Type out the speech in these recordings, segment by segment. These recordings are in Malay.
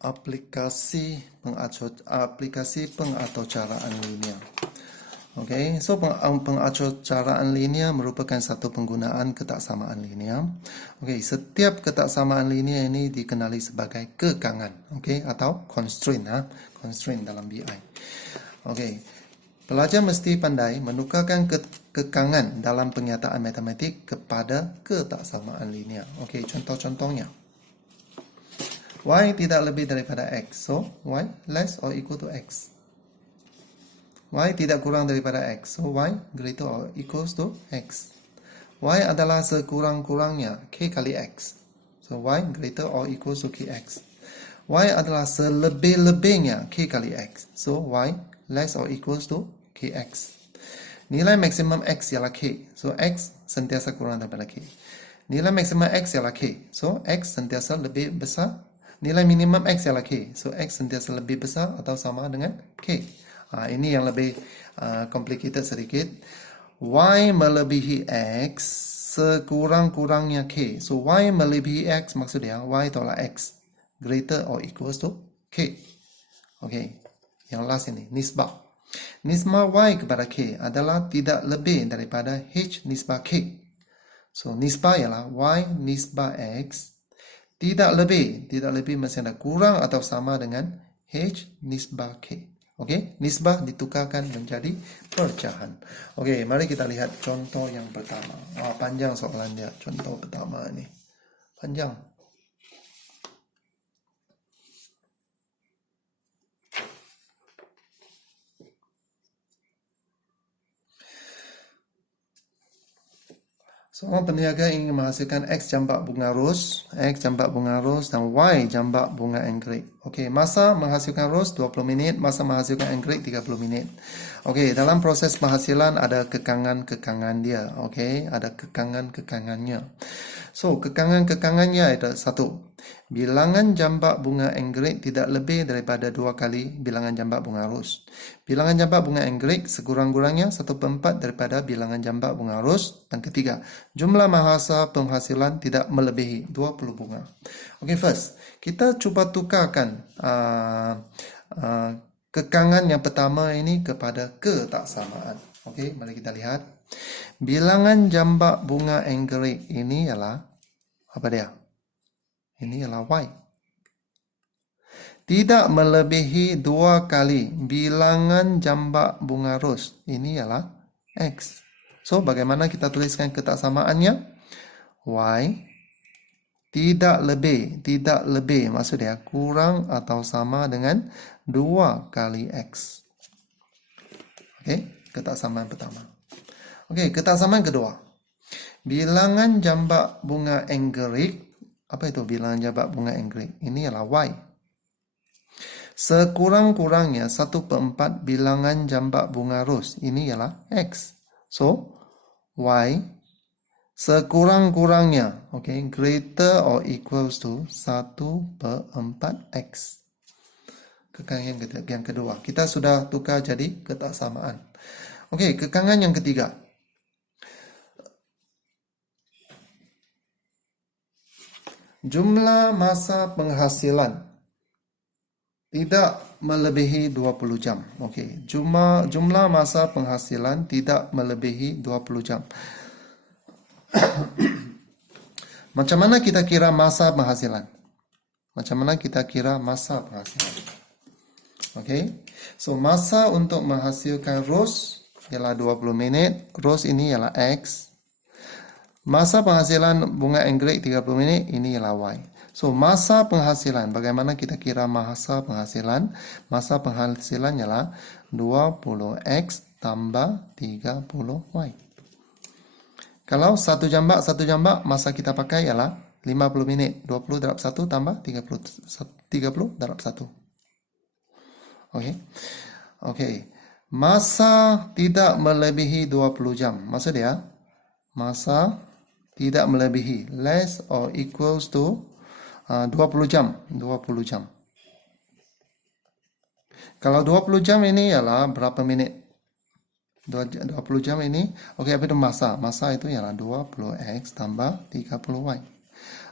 aplikasi pengaturcaraan linear. Okey, so pengaturcaraan linear merupakan satu penggunaan ketaksamaan linear. Okey, setiap ketaksamaan linear ini dikenali sebagai kekangan, okey, atau constraint constraint dalam BI. Okey. Pelajar mesti pandai menukarkan kekangan dalam penyataan matematik kepada ketaksamaan linear. Okey, contoh-contohnya. Y tidak lebih daripada X. So, Y less or equal to X. Y tidak kurang daripada X. So, Y greater or equals to X. Y adalah sekurang-kurangnya K kali X. So, Y greater or equals to KX. Y adalah selebih-lebihnya K kali X. So, Y less or equals to KX. Nilai maksimum X ialah K. So, X sentiasa kurang daripada K. Nilai maksimum X ialah K. So, X sentiasa lebih besar. Nilai minimum X ialah K. So, X sentiasa lebih besar atau sama dengan K. Ini yang lebih complicated sedikit. Y melebihi X sekurang-kurangnya K. So, Y melebihi X maksudnya Y tolak X greater or equals to K. Okay. Yang last ini, nisbah. Nisbah Y kepada K adalah tidak lebih daripada H nisbah K. So, nisbah ialah Y nisbah X tidak lebih mesti ada kurang atau sama dengan H nisbah K. Okey, nisbah ditukarkan menjadi pecahan. Okey, mari kita lihat contoh yang pertama. Panjang soalan dia. Contoh pertama ini. Panjang. Seorang peniaga ingin menghasilkan X jambak bunga ros, X jambak bunga ros dan Y jambak bunga anggrek. Okey, masa menghasilkan ros 20 minit, masa menghasilkan anggrek 30 minit. Okey, dalam proses penghasilan ada kekangan-kekangan dia. Okey, ada kekangan-kekangannya. So, kekangan-kekangannya ada satu. Bilangan jambak bunga anggrek tidak lebih daripada 2 kali bilangan jambak bunga ros. Bilangan jambak bunga anggrek sekurang-kurangnya 1/4 daripada bilangan jambak bunga ros. Dan ketiga, jumlah masa penghasilan tidak melebihi 20 bunga. Okay, first, kita cuba tukarkan kekangan yang pertama ini kepada ketaksamaan. Okay, mari kita lihat. Bilangan jambak bunga anggrek ini ialah apa dia? Ini ialah Y. Tidak melebihi 2 kali bilangan jambak bunga ros. Ini ialah X. So, bagaimana kita tuliskan ketaksamaannya? Y tidak lebih maksudnya kurang atau sama dengan 2 kali X. Okey, ketaksamaan pertama. Okey, ketaksamaan kedua. Bilangan jambak bunga anggrek. Apa itu bilangan jambak bunga anggrek? Ini ialah Y. Sekurang-kurangnya 1/4 bilangan jambak bunga ros. Ini ialah X. So, Y sekurang-kurangnya, okay, greater or equals to 1/4 X. Kekangan yang kedua. Kita sudah tukar jadi ketaksamaan. Okey, kekangan yang ketiga. Jumlah masa penghasilan tidak melebihi 20 jam. Okey, jumlah masa penghasilan tidak melebihi 20 jam. Macam mana kita kira masa penghasilan? Okey. So, masa untuk menghasilkan ros ialah 20 minit. Ros ini ialah X. Masa penghasilan bunga anggrek 30 minit, ini ialah Y. So, masa penghasilan, bagaimana kita kira masa penghasilan? Masa penghasilan ialah 20X tambah 30Y. Kalau satu jambak, masa kita pakai ialah 50 minit. 20 darab 1 tambah 30 darab 1. Okey. Okey. Masa tidak melebihi 20 jam. Maksud dia, masa tidak melebihi, less or equals to 20 jam. 20 jam. Kalau 20 jam ini ialah berapa minit? 20 jam ini, okey, apa itu masa? Masa itu ialah 20X tambah 30Y.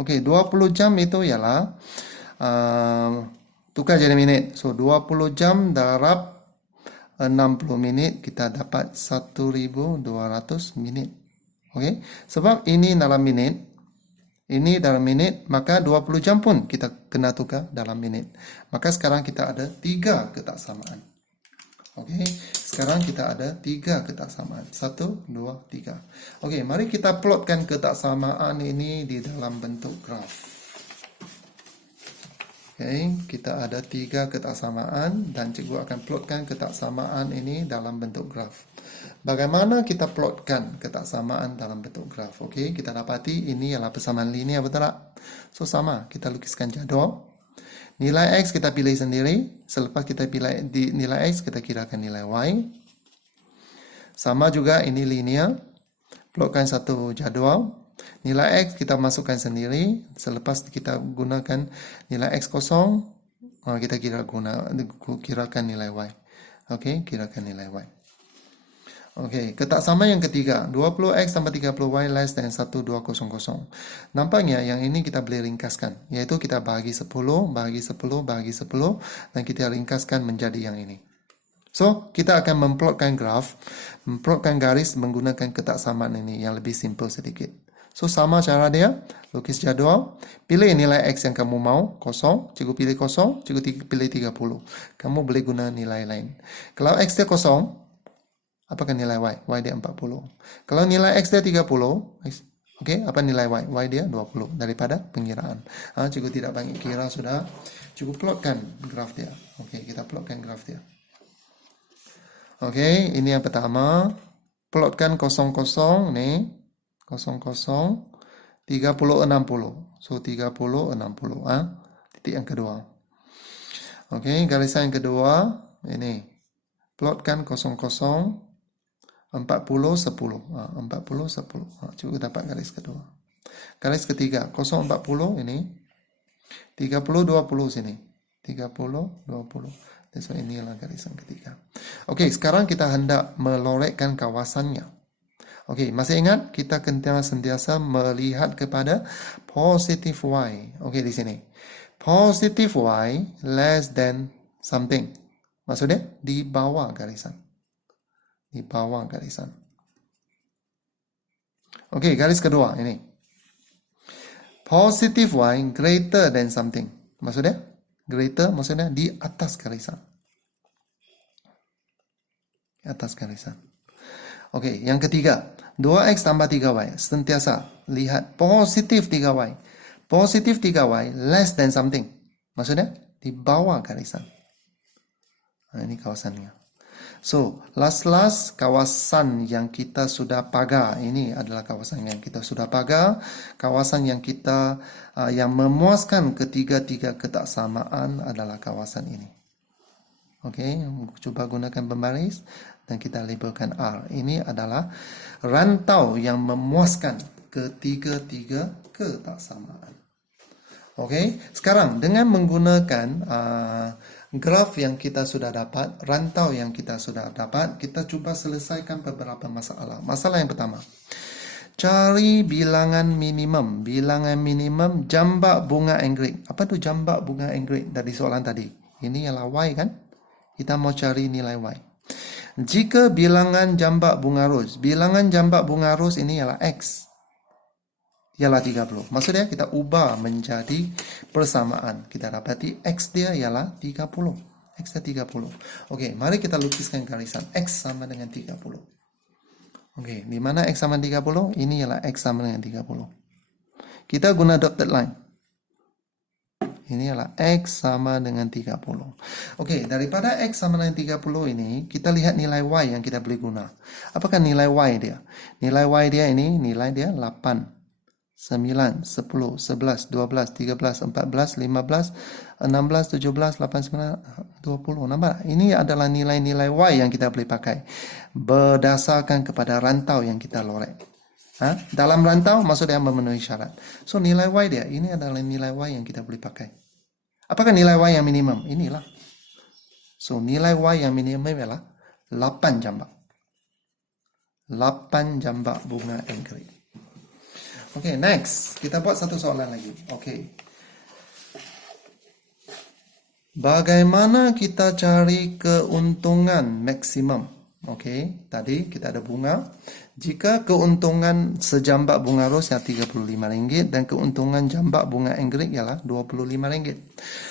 Okey, 20 jam itu ialah tukar jadi minit. So 20 jam darab 60 minit, kita dapat 1200 minit. Okey, sebab ini dalam minit, ini dalam minit, maka 20 jam pun kita kena tukar dalam minit. Maka sekarang kita ada 3 ketaksamaan. Okey, sekarang kita ada 3 ketaksamaan. 1, 2, 3. Okey, mari kita plotkan ketaksamaan ini di dalam bentuk graf. Okey, kita ada 3 ketaksamaan dan cikgu akan plotkan ketaksamaan ini dalam bentuk graf. Bagaimana kita plotkan ketaksamaan dalam bentuk graf? Okey, kita dapati ini adalah persamaan linear, betul tak? So sama, kita lukiskan jadual. Nilai X kita pilih sendiri. Selepas kita pilih nilai X, kita kirakan nilai Y. Sama juga ini linear. Plotkan satu jadual. Nilai X kita masukkan sendiri. Selepas kita gunakan nilai X kosong, kita kirakan nilai Y. Okey, kirakan nilai Y. Okey, ketaksamaan yang ketiga, 20x tambah 30y less than 1200. Nampaknya yang ini kita boleh ringkaskan, iaitu kita bahagi 10, bahagi 10, bahagi 10 dan kita ringkaskan menjadi yang ini. So, kita akan memplotkan graf, memplotkan garis menggunakan ketaksamaan ini yang lebih simple sedikit. So, sama cara dia, lukis jadual, pilih nilai X yang kamu mau, kosong, cikgu pilih kosong, cikgu pilih 30. Kamu boleh guna nilai lain. Kalau X dia kosong, apakah nilai Y? Y dia 40. Kalau nilai X dia 30, okey, apa nilai Y? Y dia 20 daripada pengiraan. Cikgu tidak banyak kira sudah. Cikgu plotkan graf dia. Okey, kita plotkan graf dia. Okey, ini yang pertama. Plotkan 00 ni. 00 30 60. So 30 60. Titik yang kedua. Okey, garisan yang kedua ini. Plotkan 00 40 10. 40 10. Cuba dapat garis kedua. Garis ketiga 040 ini. 30 20 sini. 30 20. So inilah garisan ketiga. Okey, sekarang kita hendak melorekkan kawasannya. Okey, masih ingat kita kena sentiasa melihat kepada positif Y. Okey, di sini. Positif Y less than something. Maksudnya di bawah garisan. Di bawah garisan. Okey, garis kedua ini. Positive Y greater than something. Maksudnya? Greater maksudnya di atas garisan. Di atas garisan. Okey, yang ketiga. 2X tambah 3Y. Sentiasa lihat positif 3Y. Positif 3Y less than something. Maksudnya? Di bawah garisan. Ini kawasannya. So, last kawasan yang kita sudah pagar. Ini adalah kawasan yang kita sudah pagar. Kawasan yang kita yang memuaskan ketiga-tiga ketaksamaan adalah kawasan ini. Okey, cuba gunakan pembaris dan kita labelkan R. Ini adalah rantau yang memuaskan ketiga-tiga ketaksamaan. Okey, sekarang dengan menggunakan graf yang kita sudah dapat, rantau yang kita sudah dapat, kita cuba selesaikan beberapa masalah. Masalah yang pertama, cari bilangan minimum. Bilangan minimum jambak bunga anggrek. Apa tu jambak bunga anggrek dari soalan tadi? Ini ialah Y kan? Kita mau cari nilai Y. Jika bilangan jambak bunga ros, bilangan jambak bunga ros ini ialah X. Ialah 30. Maksudnya kita ubah menjadi persamaan. Kita dapati X dia ialah 30. X dia 30. Okey, mari kita lukiskan garisan. X sama dengan 30. Okey, di mana X sama 30? Ini ialah X sama dengan 30. Kita guna dotted line. Ini adalah X sama dengan 30. Okey, daripada X sama dengan 30 ini, kita lihat nilai Y yang kita boleh guna. Apakah nilai Y dia? Nilai Y dia ini, nilai dia 8. 9, 10, 11, 12, 13, 14, 15, 16, 17, 18, 19, 20. Nampak? Ini adalah nilai-nilai Y yang kita boleh pakai. Berdasarkan kepada rantau yang kita lorek. Dalam rantau maksudnya memenuhi syarat. So nilai Y dia, ini adalah nilai Y yang kita boleh pakai. Apakah nilai Y yang minimum? Inilah. So nilai Y yang minimum adalah 8 jambak. 8 jambak bunga anggrek. Okey, next. Kita buat satu soalan lagi. Okey. Bagaimana kita cari keuntungan maksimum? Okey, tadi kita ada bunga. Jika keuntungan sejambak bunga ros yang RM35 dan keuntungan jambak bunga anggerik ialah RM25.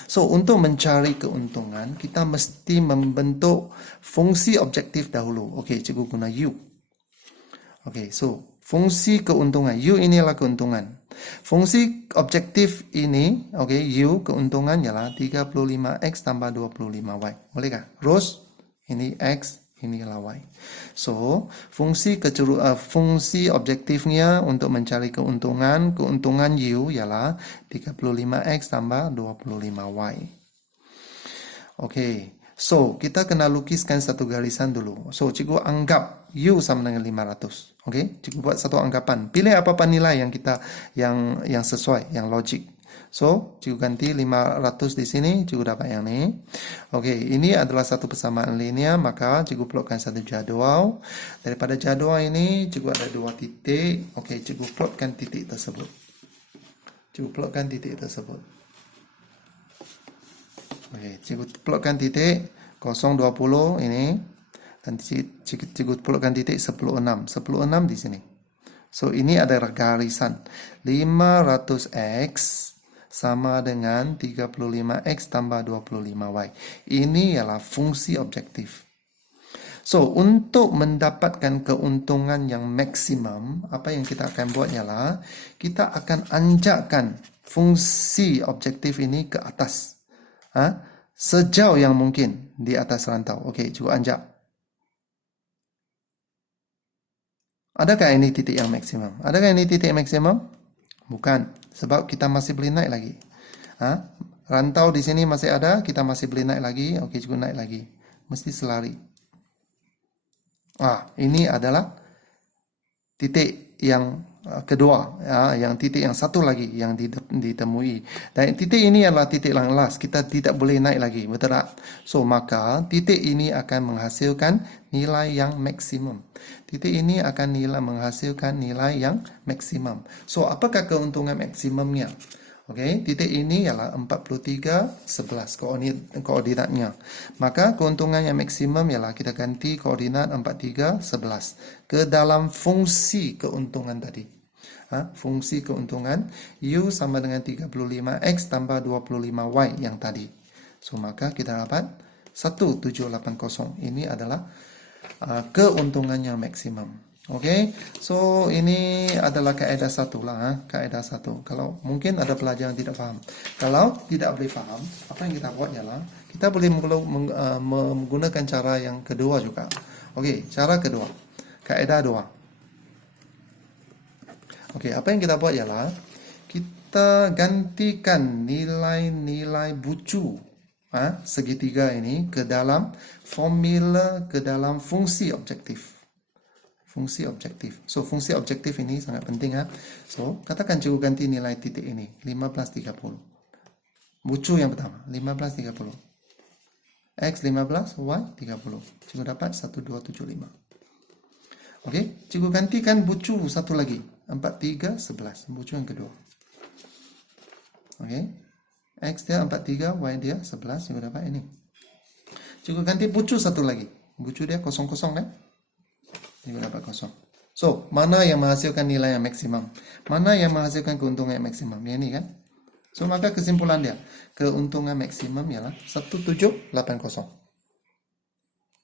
So, untuk mencari keuntungan, kita mesti membentuk fungsi objektif dahulu. Okey, cikgu guna U. Okey, so fungsi keuntungan. U ini adalah keuntungan. Fungsi objektif ini, okey, U keuntungan ialah 35X tambah 25Y. Bolehkah? Ros, ini X, ini adalah Y. So, fungsi objektifnya untuk mencari keuntungan U ialah 35X tambah 25Y. Okey. So, kita kena lukiskan satu garisan dulu. So, cikgu anggap U sama dengan 500. Okey, cikgu buat satu anggapan. Pilih apa-apa nilai yang kita yang sesuai, yang logik. So, cikgu ganti 500 di sini, cikgu dapat yang ni. Okey, ini adalah satu persamaan linear, maka cikgu plotkan satu jadual. Daripada jadual ini, cikgu ada dua titik. Okey, cikgu plotkan titik tersebut. Cikgu plotkan titik tersebut. Okey, cikgu plotkan titik 020 ini dan cikgu plotkan titik 106 di sini. So, ini adalah garisan 500x sama dengan 35x tambah 25y. Ini ialah fungsi objektif. So, untuk mendapatkan keuntungan yang maksimum, apa yang kita akan buat ialah kita akan anjakkan fungsi objektif ini ke atas. Sejauh yang mungkin di atas rantau. Okey, cikgu anjak. Adakah ini titik yang maksimum? Adakah ini titik maksimum? Bukan, sebab kita masih boleh naik lagi. Rantau di sini masih ada, kita masih boleh naik lagi. Okey, cikgu naik lagi. Mesti selari. Ini adalah titik yang kedua, yang titik yang satu lagi yang ditemui. Dan titik ini adalah titik yang last. Kita tidak boleh naik lagi, betul tak? So, maka titik ini akan menghasilkan nilai yang maksimum. Titik ini akan menghasilkan nilai yang maksimum. So, apakah keuntungan maksimumnya? Okey, titik ini ialah 4311 koordinatnya. Maka keuntungan yang maksimum ialah kita ganti koordinat 4311 ke dalam fungsi keuntungan tadi. Fungsi keuntungan U sama dengan 35X tambah 25Y yang tadi. So, maka kita dapat 1780. Ini adalah keuntungan yang maksimum. Okey, so ini adalah kaedah satu lah, kaedah satu. Kalau mungkin ada pelajar yang tidak faham. Kalau tidak boleh faham, apa yang kita buat ialah kita boleh menggunakan cara yang kedua juga. Okey, cara kedua, kaedah dua. Okey, apa yang kita buat ialah kita gantikan nilai-nilai bucu segitiga ini ke dalam formula, ke dalam fungsi objektif. Fungsi objektif. So, fungsi objektif ini sangat penting. So, katakan cikgu ganti nilai titik ini. 1530. Bucu yang pertama. 1530. X 15, Y 30. Cikgu dapat 1275. Okey. Cikgu gantikan bucu satu lagi. 4311. Bucu yang kedua. Okey. X dia 43, Y dia 11. Cikgu dapat ini. Cikgu ganti bucu satu lagi. Bucu dia 00 kan? Cikgu dapat 0. So, mana yang menghasilkan nilai yang maksimum? Mana yang menghasilkan keuntungan yang maksimum? Yang ini kan? So, maka kesimpulan dia, keuntungan maksimum ialah 1780.